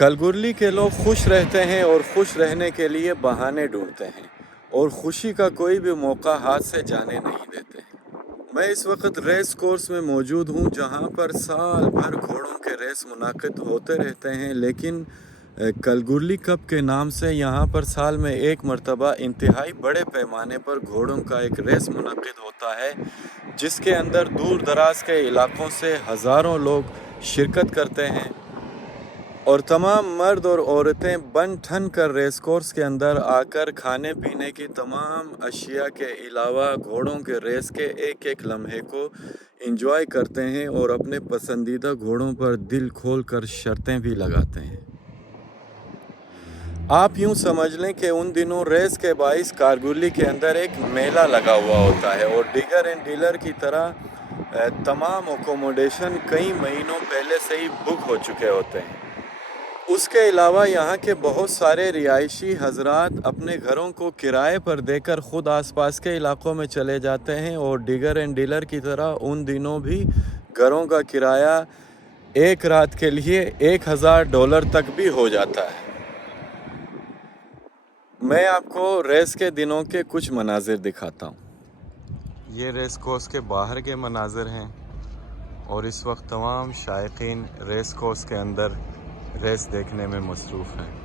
कलगुर्ली के लोग खुश रहते हैं और खुश रहने के लिए बहाने ढूंढते हैं और खुशी का कोई भी मौका हाथ से जाने नहीं देते हैं। मैं इस वक्त रेस कोर्स में मौजूद हूँ जहाँ पर साल भर घोड़ों के रेस मुनाकिद होते रहते हैं, लेकिन कलगुर्ली कप के नाम से यहाँ पर साल में एक मर्तबा इंतहाई बड़े पैमाने पर घोड़ों का एक रेस मुनाकिद होता है, जिसके अंदर दूर दराज के इलाकों से हज़ारों लोग शिरकत करते हैं और तमाम मर्द और औरतें बन ठन कर रेस कोर्स के अंदर आकर खाने पीने की तमाम अशिया के अलावा घोड़ों के रेस के एक एक लम्हे को एंजॉय करते हैं और अपने पसंदीदा घोड़ों पर दिल खोल कर शर्तें भी लगाते हैं। आप यूं समझ लें कि उन दिनों रेस के बाइस कारगुली के अंदर एक मेला लगा हुआ होता है और डिगर एंड डीलर की तरह तमाम अकोमोडेशन कई महीनों पहले से ही बुक हो चुके होते हैं। उसके अलावा यहाँ के बहुत सारे रिहायशी हजरात अपने घरों को किराए पर देकर ख़ुद आसपास के इलाकों में चले जाते हैं और डिगर एंड डीलर की तरह उन दिनों भी घरों का किराया एक रात के लिए $1000 तक भी हो जाता है। मैं आपको रेस के दिनों के कुछ मनाजिर दिखाता हूँ। ये रेस कोर्स के बाहर के मनाजिर हैं और इस वक्त तमाम शायकीन रेस कोर्स के अंदर रेस देखने में मसरूफ़ हैं।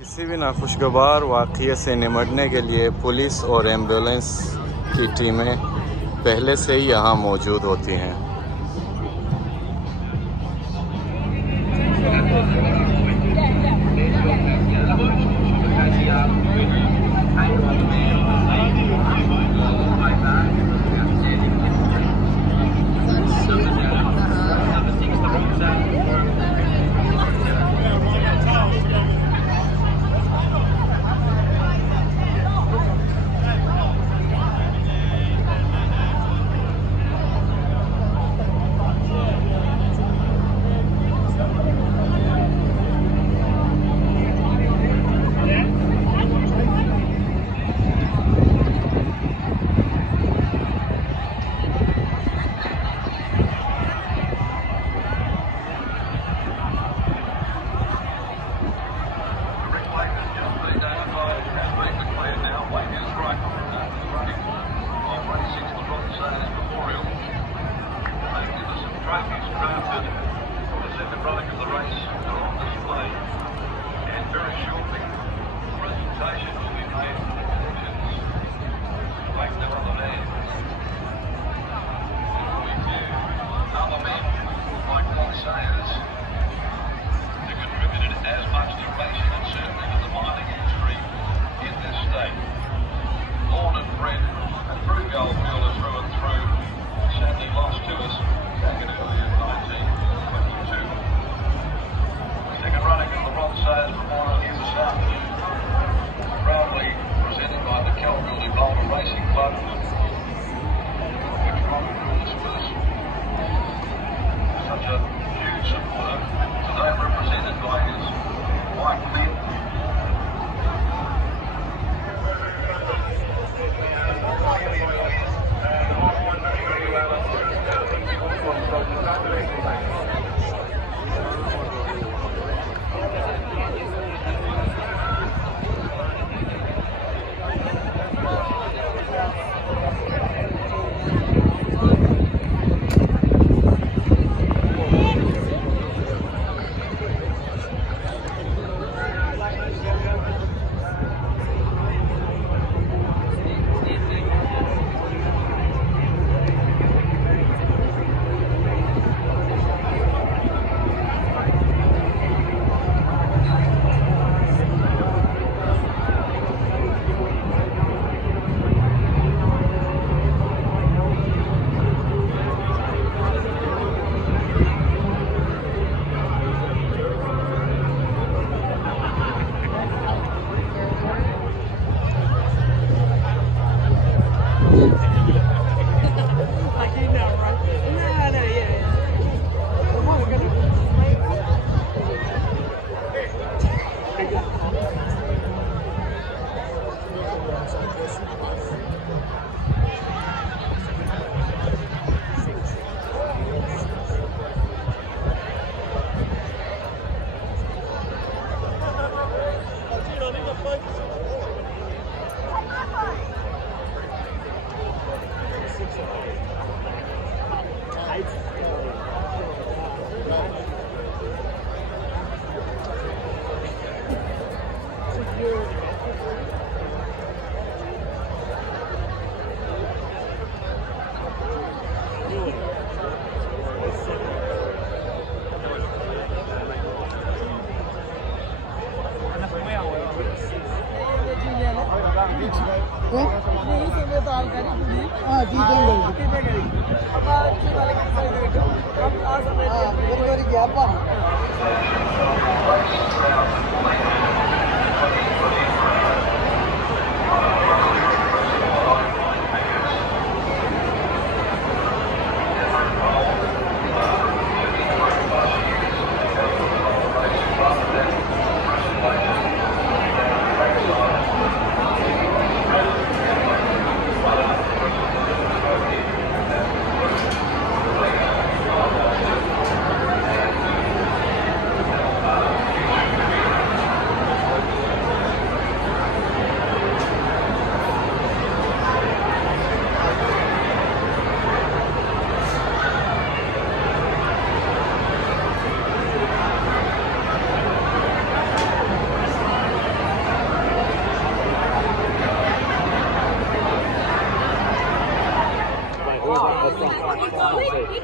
किसी भी नाखुशगवार वाक़ये से निमटने के लिए पुलिस और एम्बुलेंस की टीमें पहले से ही यहाँ मौजूद होती हैं।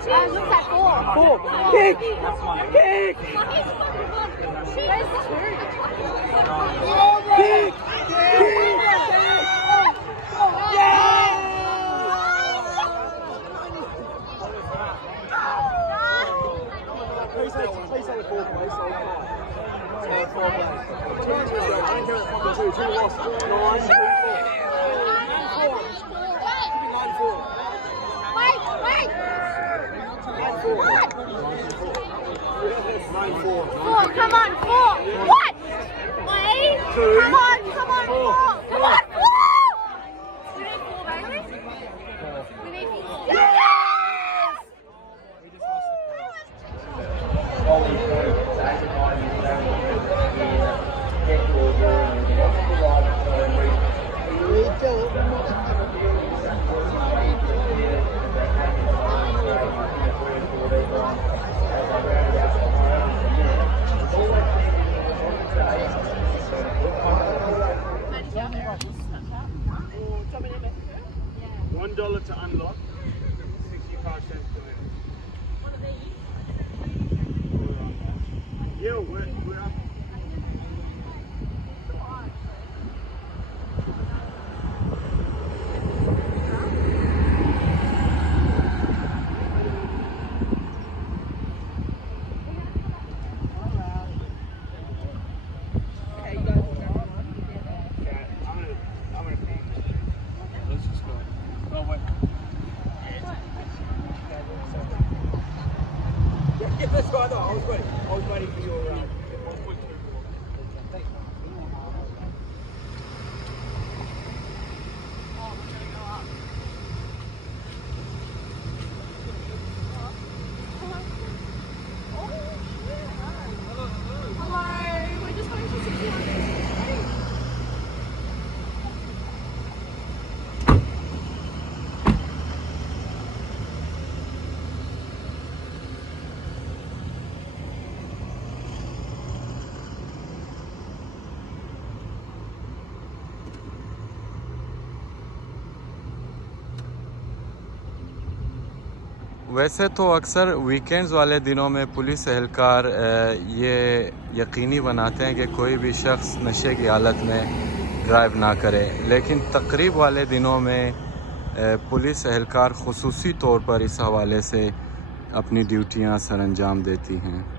Looks like four. Kick! Kick! Where's the shirt? Kick! Four, come on, four. What? Wait. Come on, four. Come on, four. We need four, baby. We need four. Yes! $1 to unlock, 65 cents to win. What are these? Yeah, we're up. Let's go. I was waiting for your 1.2. Hello, we're just going to 61. वैसे तो अक्सर वीकेंड्स वाले दिनों में पुलिस एहलकार ये यकीनी बनाते हैं कि कोई भी शख्स नशे की हालत में ड्राइव ना करे, लेकिन तकरीब वाले दिनों में पुलिस एहलकार खुसूसी तौर पर इस हवाले से अपनी ड्यूटियां सरअंजाम देती हैं।